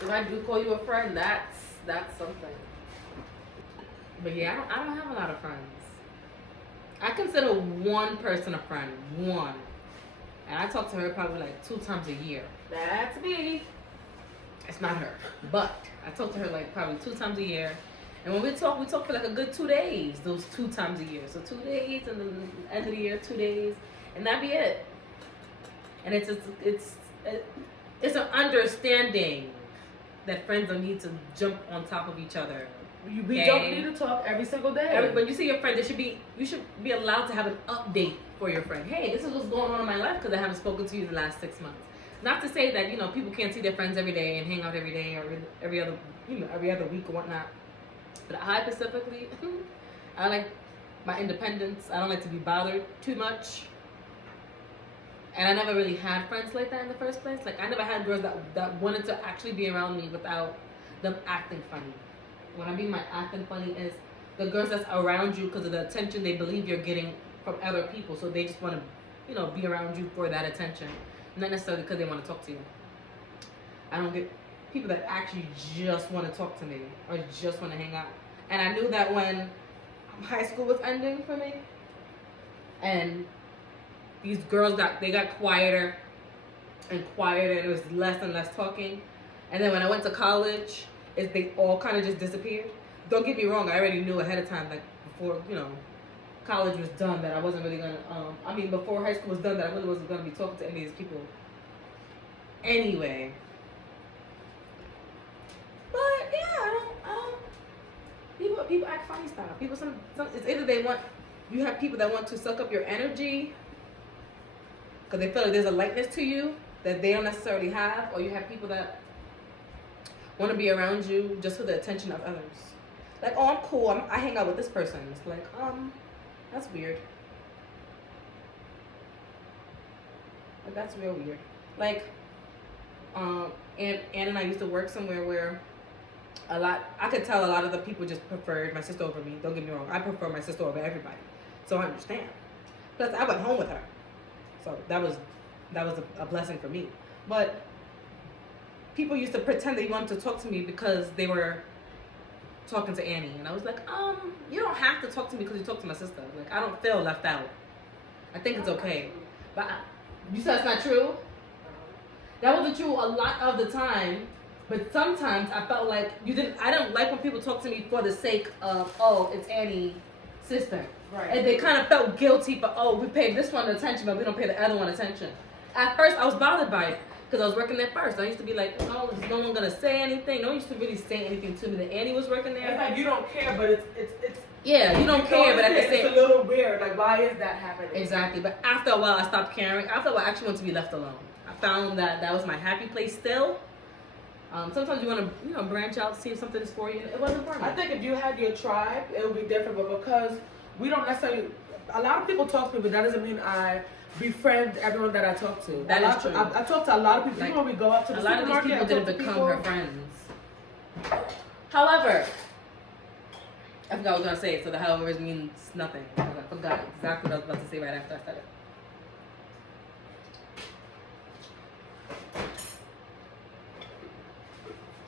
If I do call you a friend, that's something. But yeah, I don't have a lot of friends. I consider one person a friend. One. And I talk to her probably like 2 times a year. That's me. It's not her. But I talk to her like probably 2 times a year. And when we talk for like a good 2 days, those 2 times a year. So 2 days and then the end of the year, 2 days. And that'd be it. And it's an understanding that friends don't need to jump on top of each other. We don't need to talk every single day. When you see your friend, you should be allowed to have an update for your friend. Hey, this is what's going on in my life because I haven't spoken to you in the last 6 months. Not to say that people can't see their friends every day and hang out every day or every other week or whatnot. But I specifically, I like my independence. I don't like to be bothered too much. And I never really had friends like that in the first place. Like I never had girls that wanted to actually be around me without them acting funny. What I mean by acting funny is the girls that's around you because of the attention they believe you're getting from other people. So they just want to, be around you for that attention. Not necessarily because they want to talk to you. I don't get people that actually just want to talk to me or just want to hang out. And I knew that when high school was ending for me and these girls got quieter and quieter and it was less and less talking. And then when I went to college, they all kind of just disappeared. Don't get me wrong, I already knew ahead of time, like before, college was done, that I wasn't really gonna, before high school was done, that I really wasn't gonna be talking to any of these people. Anyway. But yeah, I don't, people act funny style. People, it's either you have people that want to suck up your energy, because they feel like there's a lightness to you that they don't necessarily have, or you have people that want to be around you just for the attention of others. Like, oh, I'm cool. I hang out with this person. It's like, that's weird. Like, that's real weird. Like, Ann and I used to work somewhere where I could tell a lot of the people just preferred my sister over me. Don't get me wrong. I prefer my sister over everybody. So I understand. Plus, I went home with her. So that was a blessing for me. But people used to pretend they wanted to talk to me because they were talking to Annie. And I was like, you don't have to talk to me because you talk to my sister. Like, I don't feel left out. I think it's okay. But you said it's not true? That wasn't true a lot of the time. But sometimes I felt like I don't like when people talk to me for the sake of, oh, it's Annie's sister. Right. And they kind of felt guilty for, oh, we paid this one attention, but we don't pay the other one attention. At first, I was bothered by it because I was working there first. I used to be like, no, is no one going to say anything? No one used to really say anything to me that Annie was working there. It's like you don't care, but it's yeah, you don't care, but at the same... It's a little weird. Like, why is that happening? Exactly. But after a while, I stopped caring. After a while, I actually wanted to be left alone. I found that was my happy place still. Sometimes you want to, branch out, see if something is for you. It wasn't for me. I think if you had your tribe, it would be different. But because we don't necessarily, a lot of people talk to me, but that doesn't mean I befriend everyone that I talk to. That is true. I talk to a lot of people. Like, even when we go up to the supermarket, a lot of these people didn't become her friends. However, I forgot what I was going to say, so the however means nothing. I forgot exactly what I was about to say right after I said it.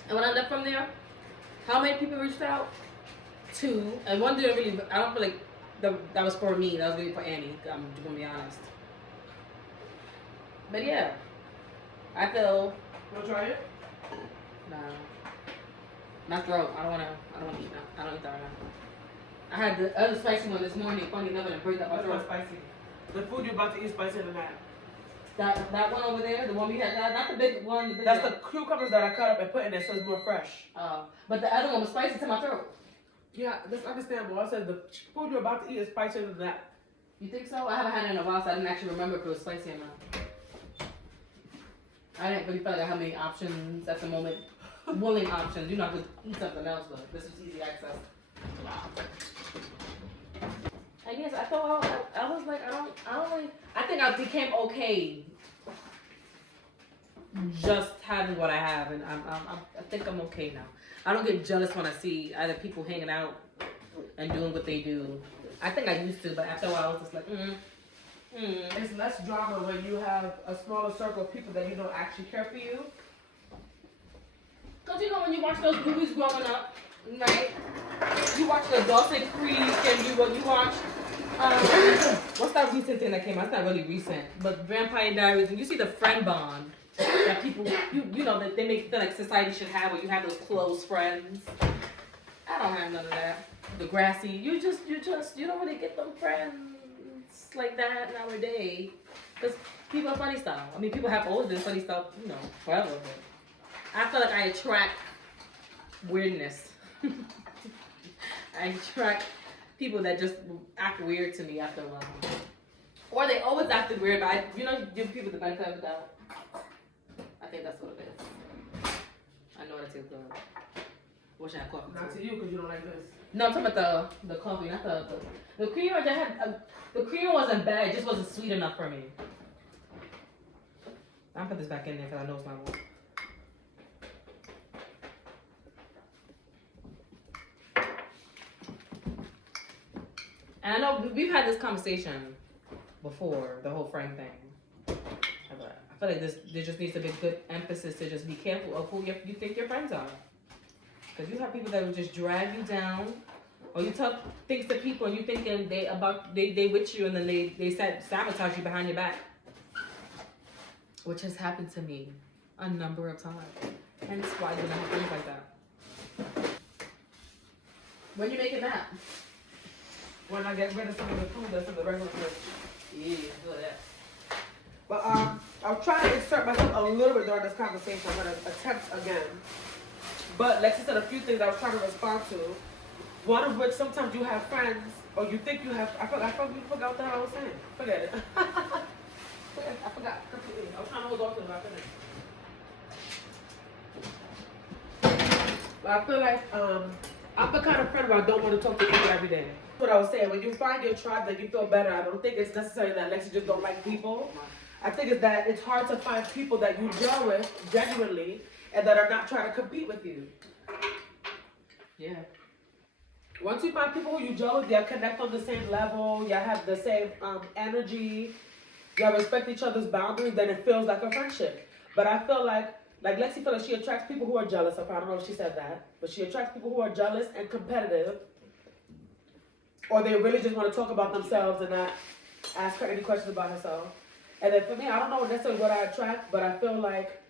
And when I left from there, how many people reached out? 2. And one didn't really, I don't feel like that was for me. That was really for Annie. I'm going to be honest. But yeah, I feel... Want to try it? Nah. My throat. I don't want to eat now. I don't eat that right now. I had the other spicy one this morning. Funny enough, and it burned up my throat. Spicy. The food you're about to eat is spicier than that. That one over there, the one we had, not the big one. That's the cucumbers that I cut up and put in there, so it's more fresh. But the other one was spicy to my throat. Yeah, that's understandable. I said the food you're about to eat is spicier than that. You think so? I haven't had it in a while, so I didn't actually remember if it was spicy or not. I didn't really feel like I had many options at the moment. Willing options. You know, I could eat something else, but this was easy access. I guess I thought I was like, I think I became okay just having what I have, and I think I'm okay now. I don't get jealous when I see other people hanging out and doing what they do. I think I used to, but after a while I was just like, It's less drama when you have a smaller circle of people that you don't actually care for you. watch those movies growing up, right? You watch the Dawson Creek and you watch what's that recent thing that came out? It's not really recent, but Vampire Diaries, and you see the friend bond that people you know that they make feel like society should have, where you have those close friends. I don't have none of that. Degrassi, you don't really get them friends like that nowadays, because people are funny style. I mean, people have always been funny style, you know, forever. But I feel like I attract weirdness. I attract people that just act weird to me after a while, or they always acted weird. But you give people the benefit of the doubt. I think that's what it is. I know what it is good. Wish I had coffee. Not to you, because you don't like this. No, I'm talking about the coffee, not the creamer. That had the creamer wasn't bad. It just wasn't sweet enough for me. I'll put this back in there because I know it's not warm. And I know we've had this conversation before, the whole friend thing. But I feel like there just needs to be good emphasis to just be careful of who you think your friends are. Because you have people that will just drag you down, or you tell things to people and you thinking they with you, and then they sabotage you behind your back. Which has happened to me a number of times. Hence why I do not have things like that. When you making that? When I get rid of some of the food that's in the regular fridge. Yeah, do that. But I'll try to insert myself a little bit during this conversation. I'm gonna attempt again. But Lexi said a few things I was trying to respond to. One of which, sometimes you have friends, or you think you have. I forgot what the hell I was saying. Forget it. I forgot completely. I was trying to hold on to it, but I couldn't. But I feel like I'm the kind of friend where I don't want to talk to people every day. That's what I was saying. When you find your tribe that you feel better, I don't think it's necessarily that Lexi just don't like people. I think it's that it's hard to find people that you gel with genuinely and that are not trying to compete with you. Yeah. Once you find people who you gel with, y'all connect on the same level, y'all have the same energy, y'all respect each other's boundaries, then it feels like a friendship. But I feel like Lexi feels like she attracts people who are jealous of her. I don't know if she said that, but she attracts people who are jealous and competitive, or they really just want to talk about themselves and not ask her any questions about herself. And then for me, I don't know necessarily what I attract, but I feel like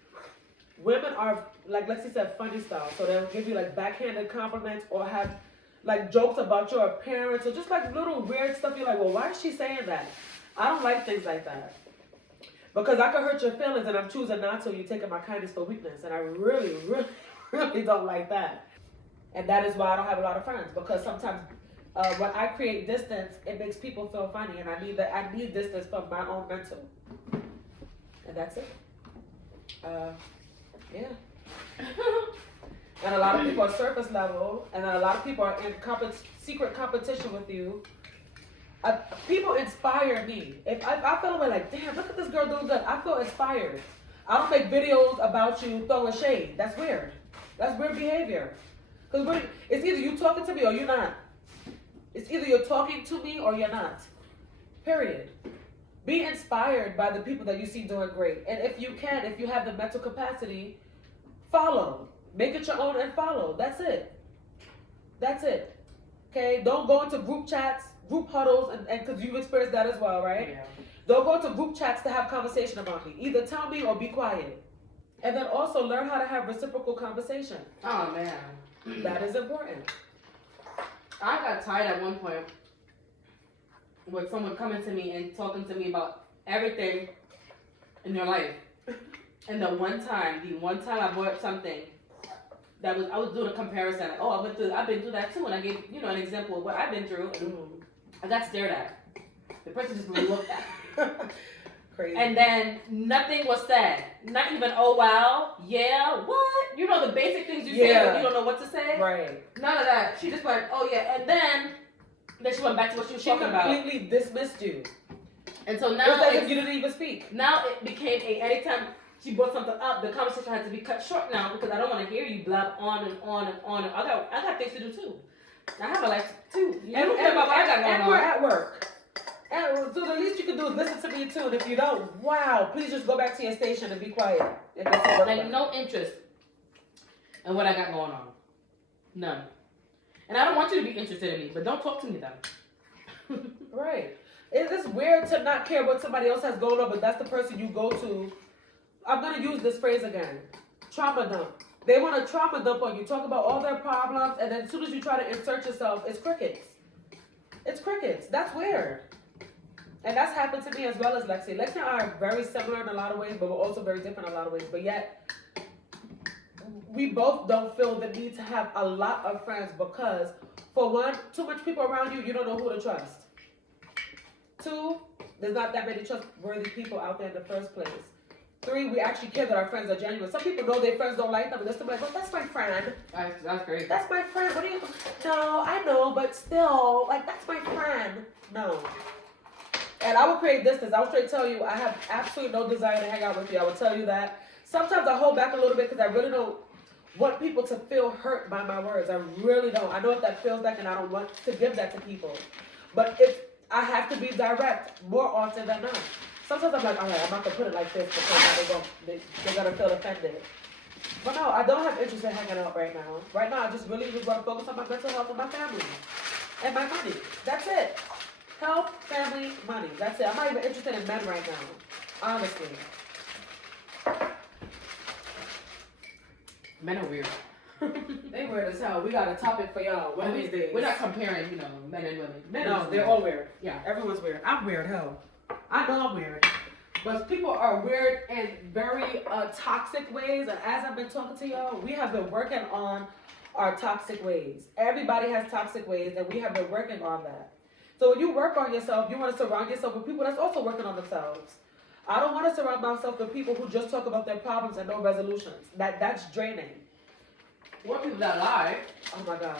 women are, like Lexi said, funny style. So they'll give you like backhanded compliments or have like jokes about your appearance or just like little weird stuff. You're like, well, why is she saying that? I don't like things like that. Because I could hurt your feelings and I'm choosing not to. You're taking my kindness for weakness. And I really, really, really don't like that. And that is why I don't have a lot of friends. Because sometimes when I create distance, it makes people feel funny. And I need distance from my own mental. And that's it. Yeah. And a lot of people are surface level, and then a lot of people are in secret competition with you. People inspire me. If I feel like, damn, look at this girl doing good, I feel inspired. I don't make videos about you throwing shade. That's weird. That's weird behavior. Because it's either you talking to me or you're not. It's either you're talking to me or you're not. Period. Be inspired by the people that you see doing great. And if you have the mental capacity, follow. Make it your own and follow. That's it. That's it. Okay? Don't go into group chats, group huddles, and because you've experienced that as well, right? Yeah. Don't go into group chats to have conversation about me. Either tell me or be quiet. And then also learn how to have reciprocal conversation. Oh, man. That is important. I got tired at one point with someone coming to me and talking to me about everything in their life. And the one time I brought up something I was doing a comparison. Like, oh, I've been through that too, and I gave an example of what I've been through. And I got stared at. The person just looked at. Crazy. And then nothing was said. Not even, oh wow, yeah, what? You know the basic things you say when you don't know what to say. Right. None of that. She just went, oh yeah, and then she went back to what she was talking about. She completely dismissed you. And so now it's as if you didn't even speak. Now it became anytime she brought something up, the conversation had to be cut short now because I don't want to hear you blab on and on and on. I got things to do too. I have a life too. You don't care about what I got going on. And we're at work. And so the least you can do is listen to me too. And if you don't, wow, please just go back to your station and be quiet. Like no interest. and what I got going on. None. And I don't want you to be interested in me, but don't talk to me then. Right. It's weird to not care what somebody else has going on, but that's the person you go to. I'm going to use this phrase again. Trauma dump. They want to trauma dump on you, talk about all their problems, and then as soon as you try to insert yourself, it's crickets. It's crickets. That's weird. And that's happened to me as well as Lexi. Lexi and I are very similar in a lot of ways, but we're also very different in a lot of ways. But yet, we both don't feel the need to have a lot of friends because, for one, too much people around you, you don't know who to trust. Two, there's not that many trustworthy people out there in the first place. Three, we actually care that our friends are genuine. Some people know their friends don't like them, and they're still like, well, that's my friend. That's great. That's my friend. What do you... No, I know, but still, like, that's my friend. No. And I will create distance. I will straight tell you, I have absolutely no desire to hang out with you. I will tell you that. Sometimes I hold back a little bit because I really don't want people to feel hurt by my words. I really don't. I know what that feels like, and I don't want to give that to people. But I have to be direct more often than not. Sometimes I'm like, all right, I'm not going to put it like this because now they're going to feel offended. But no, I don't have interest in hanging out right now. Right now, I just really just want to focus on my mental health and my family. And my money. That's it. Health, family, money. That's it. I'm not even interested in men right now. Honestly. Men are weird. They weird as hell. We got a topic for y'all one of these days. We're not comparing, men and women. No, they're all weird. Yeah. Everyone's weird. I'm weird, hell. I know I'm weird. But people are weird in very toxic ways. And as I've been talking to y'all, we have been working on our toxic ways. Everybody has toxic ways, and we have been working on that. So when you work on yourself, you want to surround yourself with people that's also working on themselves. I don't want to surround myself with people who just talk about their problems and no resolutions. That's draining. What people that lie? Oh my God.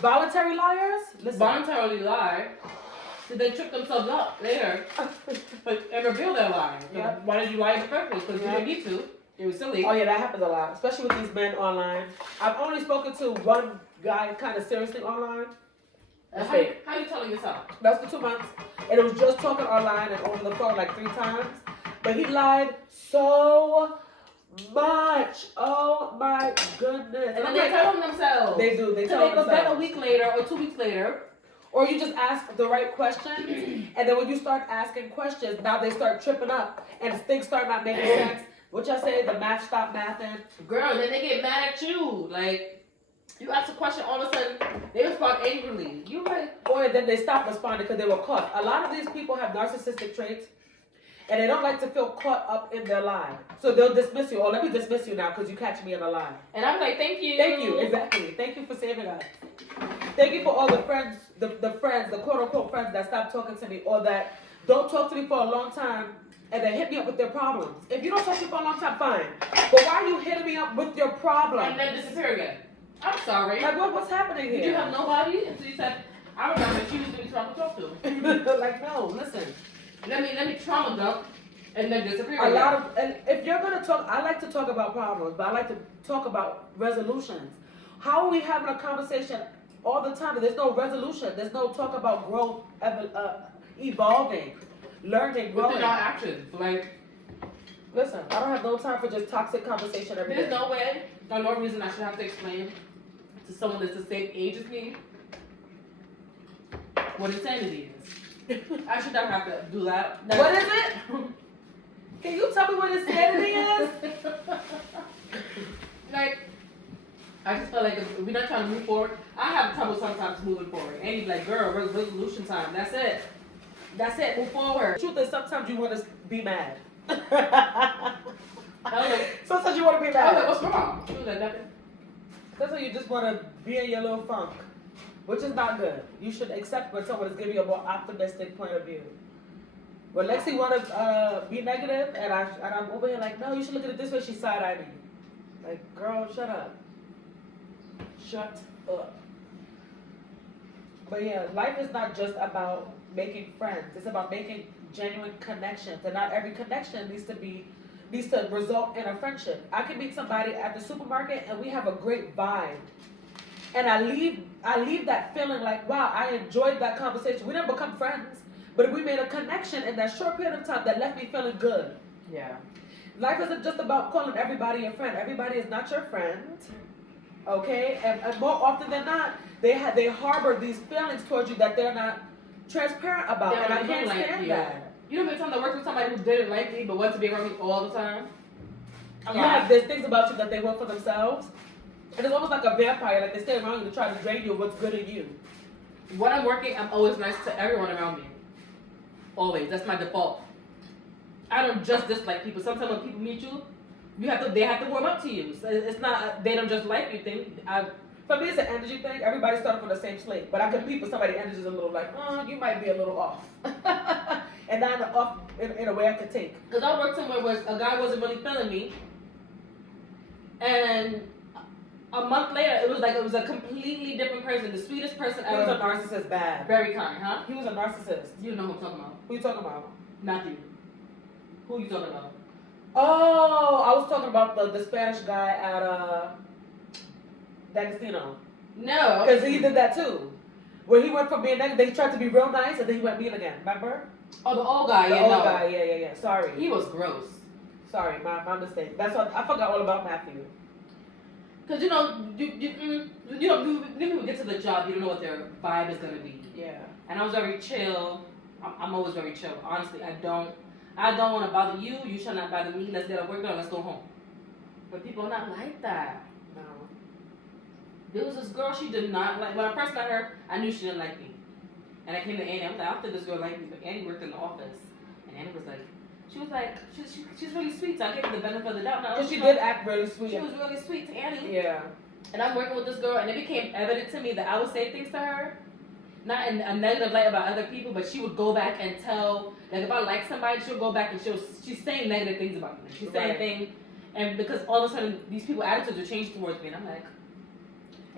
Voluntary liars? Listen. Voluntarily lie. So they trip themselves up later and reveal their lie. Yep. Why did you lie in the first place? Because you didn't need to. It was silly. Oh yeah, that happens a lot, especially with these men online. I've only spoken to one guy kind of seriously online. How you telling yourself? That's for 2 months. And it was just talking online and over the phone like 3 times. But he lied so much. Oh my goodness. And then they tell them themselves. They do. They tell themselves. So they go back a week later or 2 weeks later. Or you just ask the right questions, and then when you start asking questions, now they start tripping up, and things start not making sense. What y'all say? The math stop mathing. Girl, then they get mad at you. Like, you ask a question, all of a sudden, they respond angrily. You like... Or then they stop responding because they were caught. A lot of these people have narcissistic traits, and they don't like to feel caught up in their lie. So they'll dismiss you. Oh, let me dismiss you now because you catch me in a lie. And I'm like, thank you. Thank you, exactly. Thank you for saving us. Thank you for all the friends, the quote-unquote friends that stop talking to me or that don't talk to me for a long time and then hit me up with their problems. If you don't talk to me for a long time, fine. But why are you hitting me up with your problem? And then disappear again. I'm sorry. Like, what's happening here? Did you have nobody until you said, I remember she was the to talk to. Like, no, listen. Let me trauma dump and then disappear again. And if you're going to talk, I like to talk about problems, but I like to talk about resolutions. How are we having a conversation all the time, but there's no resolution. There's no talk about growth, evolving, learning, growing. Within our actions, like... Listen, I don't have no time for just toxic conversation every day. There's no way, no reason I should have to explain to someone that's the same age as me what insanity is. I should never have to do that. What is it? Can you tell me what insanity is? Like... I just feel like if we're not trying to move forward, I have trouble sometimes moving forward. And you're like, girl, resolution time. That's it. That's it. Move forward. The truth is, sometimes you want to be mad. Like, sometimes you want to be mad. I was like, what's wrong? She was like, nothing. That's when you just want to be in your little funk, which is not good. You should accept when someone is giving you a more optimistic point of view. When Lexi want to be negative, and I'm over here like, no, you should look at it this way, she side-eyed me. Like, girl, shut up. Shut up. But yeah, life is not just about making friends. It's about making genuine connections. And not every connection needs to result in a friendship. I can meet somebody at the supermarket and we have a great vibe. And I leave that feeling like, wow, I enjoyed that conversation. We didn't become friends, but we made a connection in that short period of time that left me feeling good. Yeah. Life isn't just about calling everybody your friend. Everybody is not your friend. Okay, and more often than not, they harbor these feelings towards you that they're not transparent about, and I can't stand that. You know, anytime I worked with somebody who didn't like me but wanted to be around me all the time. You have these things about you that they want for themselves, and it's almost like a vampire. Like they stay around you to try to drain you of what's good in you. When I'm working, I'm always nice to everyone around me. Always. That's my default. I don't just dislike people. Sometimes when people meet you, they have to warm up to you. So it's not they don't just like you thing. For me, it's an energy thing. Everybody started from the same slate, but I compete with somebody energy is a little like, you might be a little off, and not off in a way I could take. Because I worked somewhere where a guy wasn't really feeling me, and a month later, it was a completely different person, the sweetest person He ever. was a narcissist, bad. Very kind, huh? He was a narcissist. You know who I'm talking about. Who you talking about? Matthew. Who you talking about? Oh, I was talking about the Spanish guy at D'Agostino. No. Because he did that too. Where he went from being negative, they tried to be real nice, and then he went mean again. Remember? Oh, the old guy. The old guy, yeah. Sorry. He was gross. Sorry, my mistake. That's what I forgot all about Matthew. Because you when people get to the job, you don't know what their vibe is gonna be. Yeah. And I was very chill. I'm always very chill. Honestly, I don't want to bother you. You shall not bother me. Let's get our work done. Let's go home. But people are not like that. No. There was this girl. She did not like. When I first met her, I knew she didn't like me. And I came to Annie. I was like, I don't think this girl liked me. But Annie worked in the office, and Annie was like, she's really sweet. So I gave her the benefit of the doubt. Because she did act really sweet. She was really sweet to Annie. Yeah. And I'm working with this girl, and it became evident to me that I would say things to her, not in a negative light about other people, but she would go back and tell, like if I like somebody, she'll go back and she's saying negative things about me. She's saying things, and because all of a sudden these people's attitudes are changed towards me, and I'm like,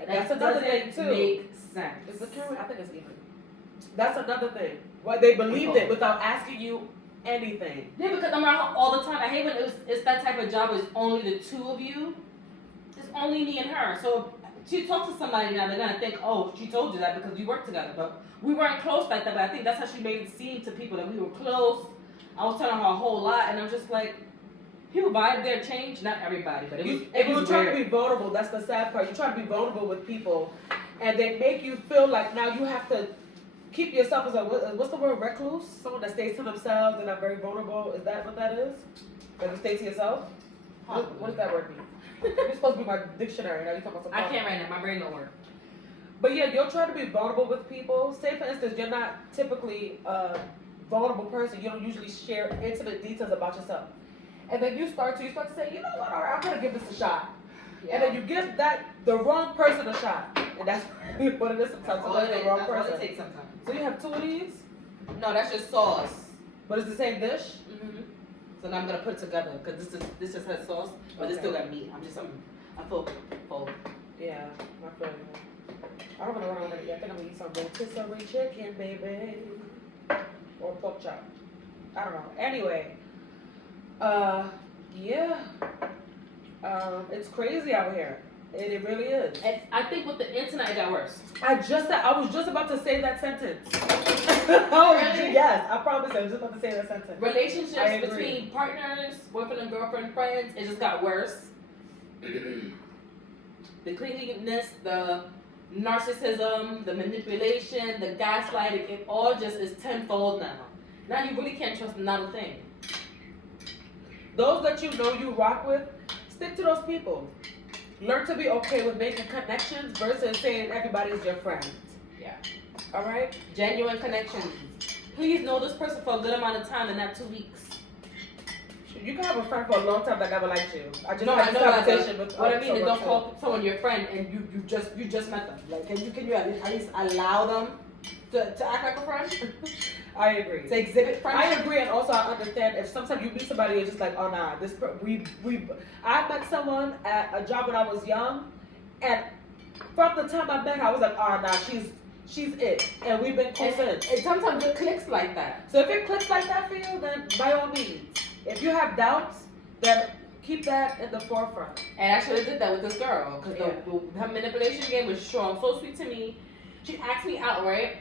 that's another thing too. Make sense. Is it true? I think it's even. That's another thing. Well, they believed it without asking you anything. Yeah, because I'm around her all the time. I hate when it's that type of job where it's only the two of you. It's only me and her. So if she talks to somebody now, they're gonna think, oh, she told you that because you work together. But we weren't close like that. But I think that's how she made it seem to people that we were close. I was telling her a whole lot, and I'm just like, people vibe there change. Not everybody, but it was trying weird. to be vulnerable. That's the sad part. You try to be vulnerable with people, and they make you feel like now you have to keep yourself as a what's the word, recluse? Someone that stays to themselves and are very vulnerable. Is that what that is? That you stay to yourself? What does that word mean? You're supposed to be my dictionary. Now you talking about something. I can't right now. My brain don't work. But yeah, you'll try to be vulnerable with people. Say for instance, you're not typically a vulnerable person. You don't usually share intimate details about yourself. And then you start to say, you know what, all right, I'm gonna give this a shot. Yeah. And then you give the wrong person a shot. And that's what it is sometimes. That's the wrong person. all it takes sometimes. So you have two of these? No, that's just sauce. But it's the same dish? Mm-hmm. So now I'm gonna put it together because this just has sauce, but it still got meat. I feel full. Yeah, I feel you. I don't want to run over it yet. I think I'm gonna eat some rotisserie chicken, baby, or pork chop. I don't know. Anyway, yeah, it's crazy out here. It really is. And I think with the internet, it got worse. I was just about to say that sentence. Oh, really? Yes, I promise. I was just about to say that sentence. Relationships between partners, boyfriend and girlfriend, friends, it just got worse. The clinginess, the narcissism, the manipulation, the gaslighting, it all just is tenfold now. Now you really can't trust another thing. Those that you know you rock with, stick to those people. Learn to be okay with making connections versus saying everybody's your friend. Yeah. All right? Genuine connections. Please know this person for a good amount of time and not 2 weeks. You can have a friend for a long time that never liked you. I just had had this conversation with what I mean is don't call someone your friend and you just met them. Like can you at least allow them to act like a friend? I agree. To exhibit friendship. I agree, and also I understand if sometimes you meet somebody and it's just like, oh nah, I met someone at a job when I was young, and from the time I met her, I was like, oh nah, she's it, and we've been close since. And sometimes it clicks like that. So if it clicks like that for you, then by all means. If you have doubts, then keep that in the forefront. And I should have did that with this girl because her manipulation game was strong, so sweet to me. She asked me out, right?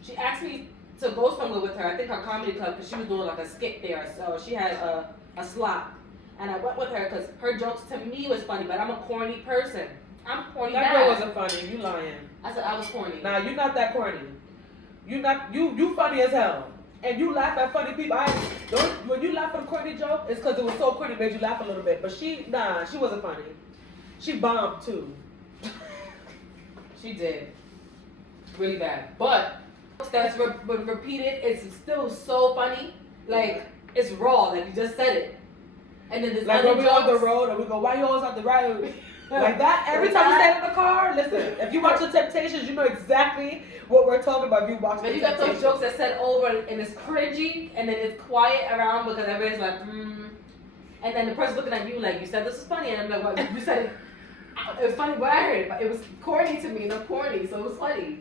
She asked me to go somewhere with her. I think her comedy club because she was doing like a skit there, so she had a slot, and I went with her because her jokes to me was funny, but I'm a corny person. I'm corny. That girl wasn't funny. You lying. I said I was corny. Nah, you not that corny. You funny as hell. And you laugh at funny people. When you laugh at a corny joke, it's because it was so corny it made you laugh a little bit. But she wasn't funny. She bombed too. She did. Really bad. But that's repeated. It's still so funny. Like, it's raw. Like, you just said it. And then there's like other when we're on the road and we go, why you always on the road? Like that. Every time you stay in the car, listen. If you watch The Temptations, you know exactly what we're talking about. If you watch but you got those jokes that said over and it's cringy and then it's quiet around because everybody's like, and then the person looking at you like, you said this is funny, and I'm like, well, you said it. It was funny, but I heard it. But it was corny to me, and I'm corny, so it was funny.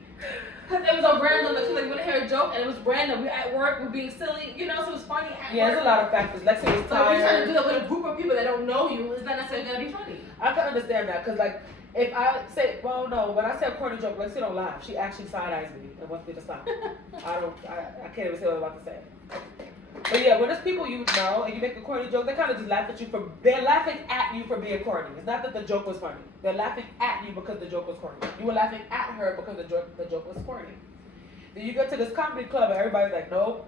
Because it was so random. Like, you want to hear a joke, and it was random. We're at work, we're being silly, so it was funny at yeah, work. there's a lot of factors. Lexi was tired. So if you're trying to do that with a group of people that don't know you, it's not necessarily going to be funny. I can understand that, because, like, if I say, well, no, when I say a corny joke, Lexi don't laugh. She actually side-eyes me and wants me to stop. I can't even say what I'm about to say. But yeah, when there's people you know and you make a corny joke, they kind of just laugh at you they're laughing at you for being corny. It's not that the joke was funny. They're laughing at you because the joke was corny. You were laughing at her because the joke was corny. Then you go to this comedy club and everybody's like, nope,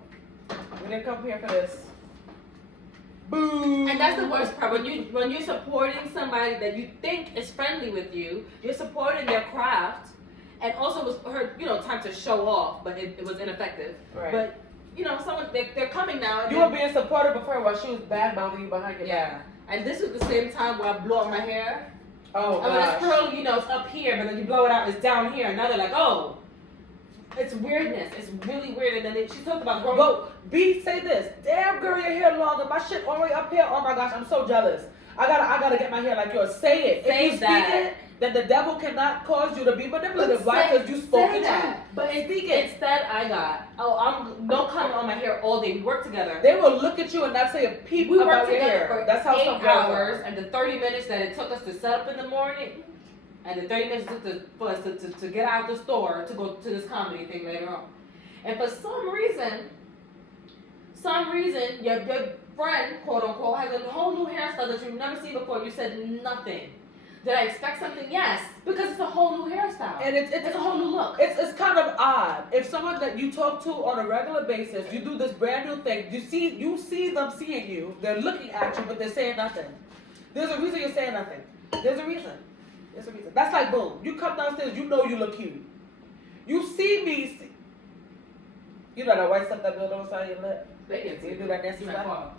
we didn't come here for this. Boo! And that's the worst part. When you're supporting somebody that you think is friendly with you, you're supporting their craft, and also it was her, time to show off, but it was ineffective. Right. But someone they're coming now. And you were being supportive of her while she was bad mouthing you behind your back. Yeah. And this was the same time where I blew out my hair. Oh, I mean, it's curly, it's up here, but then you blow it out, it's down here. And now they're like, oh, it's weirdness. It's really weird. And then she talked about growing. But B, say this. Damn, girl, your hair longer. My shit all the way up here. Oh my gosh, I'm so jealous. I gotta get my hair like yours. Say it. Say if you that. speak it, then the devil cannot cause you to be manipulative. Why? Because you spoke it out. But instead, I got, I'm no comment on my hair all day. We work together. They will look at you and not say a peep We about worked your together hair. for That's how 8 some girls hours, are. and the 30 minutes that it took us to set up in the morning, and the 30 minutes it took for us to get out the store to go to this comedy thing later on. And for some reason, your friend, quote unquote, has a whole new hairstyle that you've never seen before. You said nothing. Did I expect something? Yes, because it's a whole new hairstyle. And it's a whole new look. It's kind of odd. If someone that you talk to on a regular basis, you do this brand new thing, you see them seeing you, they're looking at you, but they're saying nothing. There's a reason you're saying nothing. There's a reason. That's like boom. You come downstairs, you know you look cute. You see me. You know that white stuff that build on the side of your lip? They can see You do that nasty stuff?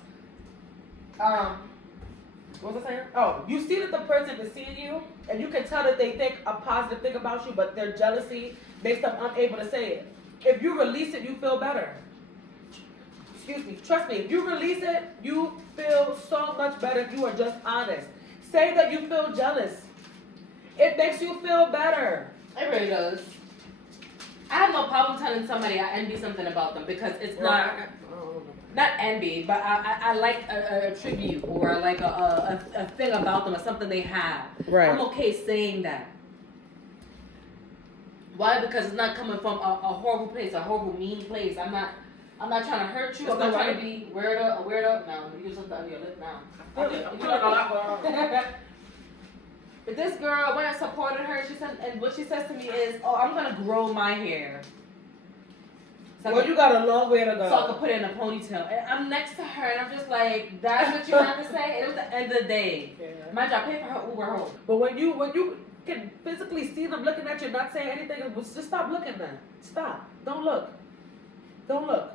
What was I saying? Oh, you see that the person is seeing you, and you can tell that they think a positive thing about you, but their jealousy makes them unable to say it. If you release it, you feel better. Excuse me. Trust me, if you release it, you feel so much better if you are just honest. Say that you feel jealous. It makes you feel better. It really does. I have no problem telling somebody I envy something about them because it's not envy, but I like a tribute or like a thing about them or something they have. Right. I'm okay saying that. Why? Because it's not coming from a horrible place, a horrible mean place. I'm not trying to hurt you. I'm not trying to be a weirdo. No, you use something on your lip now. But this girl, when I supported her, she said, and what she says to me is, "Oh, I'm gonna grow my hair." So Well, you got a long way to go. So I could put it in a ponytail. And I'm next to her, and I'm just like, "That's what you have to say." And it was the end of the day. Yeah. Mind you, I paid for her Uber home. But when you can physically see them looking at you, not saying anything, just stop looking, man. Stop. Don't look. Don't look.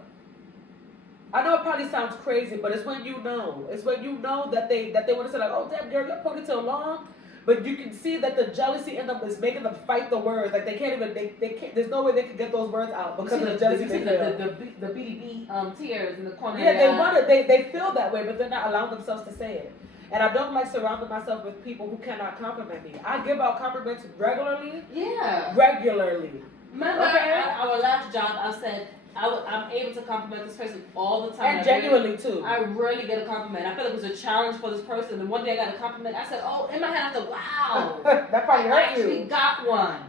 I know it probably sounds crazy, but it's when you know. It's when you know that they want to say like, "Oh, damn girl, your ponytail long." But you can see that the jealousy in them is making them fight the words. Like they can't even, they can't, there's no way they can get those words out because of the jealousy they feel. The BDB tears in the corner. Yeah, they feel that way, but they're not allowing themselves to say it. And I don't like surrounding myself with people who cannot compliment me. I give out compliments regularly. Yeah. Regularly. Remember at our last job, I said, I'm able to compliment this person all the time. And genuinely too. I rarely get a compliment. I feel like it was a challenge for this person. And one day I got a compliment. I said, "Oh," in my head I said, "Wow." That probably hurt I actually you. got one.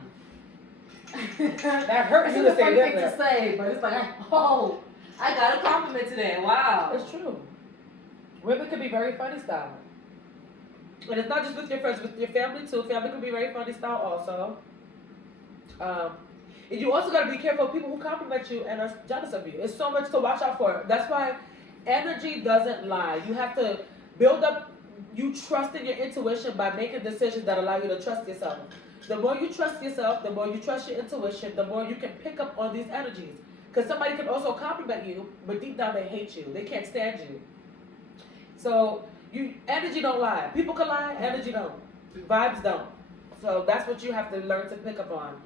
That hurt you to say funny thing to say, but it's like, oh, I got a compliment today. Wow. It's true. Women can be very funny style. And it's not just with your friends, with your family too. Family can be very funny style also. And you also gotta be careful of people who compliment you and are jealous of you. It's so much to watch out for. That's why energy doesn't lie. You have to build up, you trust in your intuition by making decisions that allow you to trust yourself. The more you trust yourself, the more you trust your intuition, the more you can pick up on these energies. Because somebody can also compliment you, but deep down they hate you. They can't stand you. So energy don't lie. People can lie, energy don't. Vibes don't. So that's what you have to learn to pick up on.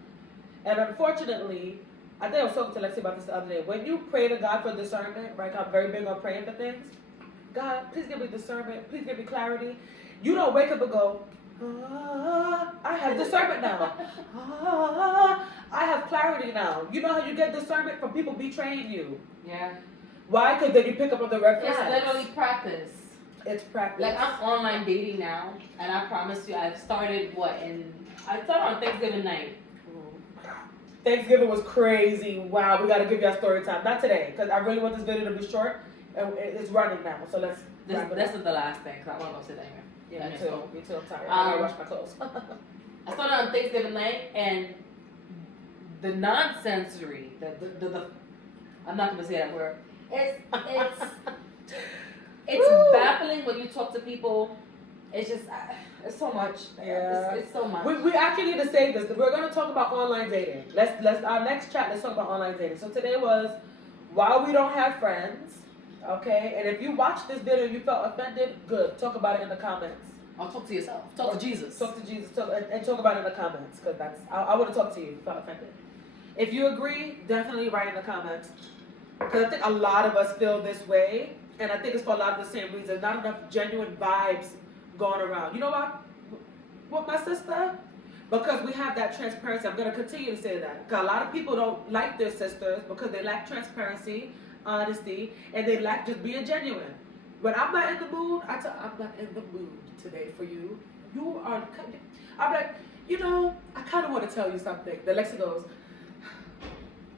And unfortunately, I think I was talking to Lexi about this the other day. When you pray to God for discernment, right? I'm very big on praying for things. God, please give me discernment. Please give me clarity. You don't wake up and go, I have discernment now. I have clarity now. You know how you get discernment from people betraying you? Yeah. Why? Because then you pick up on the red flags. It's literally practice. It's practice. Like I'm online dating now, and I promise you, I've started I started on Thanksgiving night. Thanksgiving was crazy. Wow, we gotta give y'all story time. Not today, because I really want this video to be short. And it's running now, so let's. This is the last thing, because I want to go sit down here. Yeah, me too. Me too. I'm tired. I gotta wash my clothes. I started on Thanksgiving night, and the nonsensory, the I'm not gonna say that word. It's baffling when you talk to people. It's just it's so much. Yeah. It's so much. We actually need to save this. We're gonna talk about online dating. Let's our next chat. Let's talk about online dating. So today was why we don't have friends. Okay, and if you watched this video and you felt offended, good. Talk about it in the comments. I'll talk to yourself. Talk to Jesus. Talk to Jesus. And talk about it in the comments, because I want to talk to you if you felt offended. If you agree, definitely write in the comments, because I think a lot of us feel this way, and I think it's for a lot of the same reasons. Not enough genuine vibes going around. You know what my sister? Because we have that transparency. I'm going to continue to say that. Because a lot of people don't like their sisters because they lack transparency, honesty, and they lack just being genuine. When I'm not in the mood, I'm not in the mood today for you. You are, I'm like, I kind of want to tell you something. Then Lexi goes,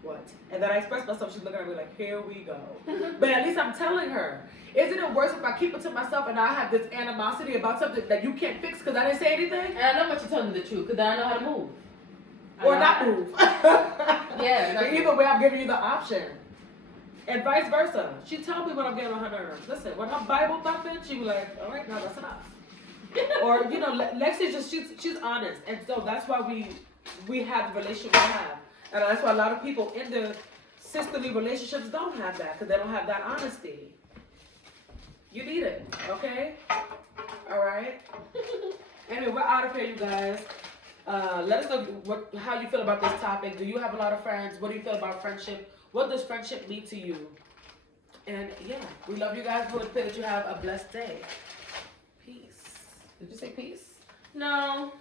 what? And then I express myself, she's looking at me like, here we go. But at least I'm telling her. Isn't it worse if I keep it to myself and I have this animosity about something that you can't fix because I didn't say anything? And I know what you're telling me the truth, because I know how to move. Or not move. Yeah. Exactly. Either way, I'm giving you the option. And vice versa. She tell me when I'm getting on her nerves. Listen, when I'm Bible thumping, she be like, all right, now that's enough. Or, Lexi she's honest. And so that's why we have the relationship we have. And that's why a lot of people in the sisterly relationships don't have that, because they don't have that honesty. You need it, okay? All right. Anyway, we're out of here, you guys. Let us know how you feel about this topic. Do you have a lot of friends? What do you feel about friendship? What does friendship mean to you? And yeah, we love you guys. We hope that you have a blessed day. Peace. Did you say peace? No.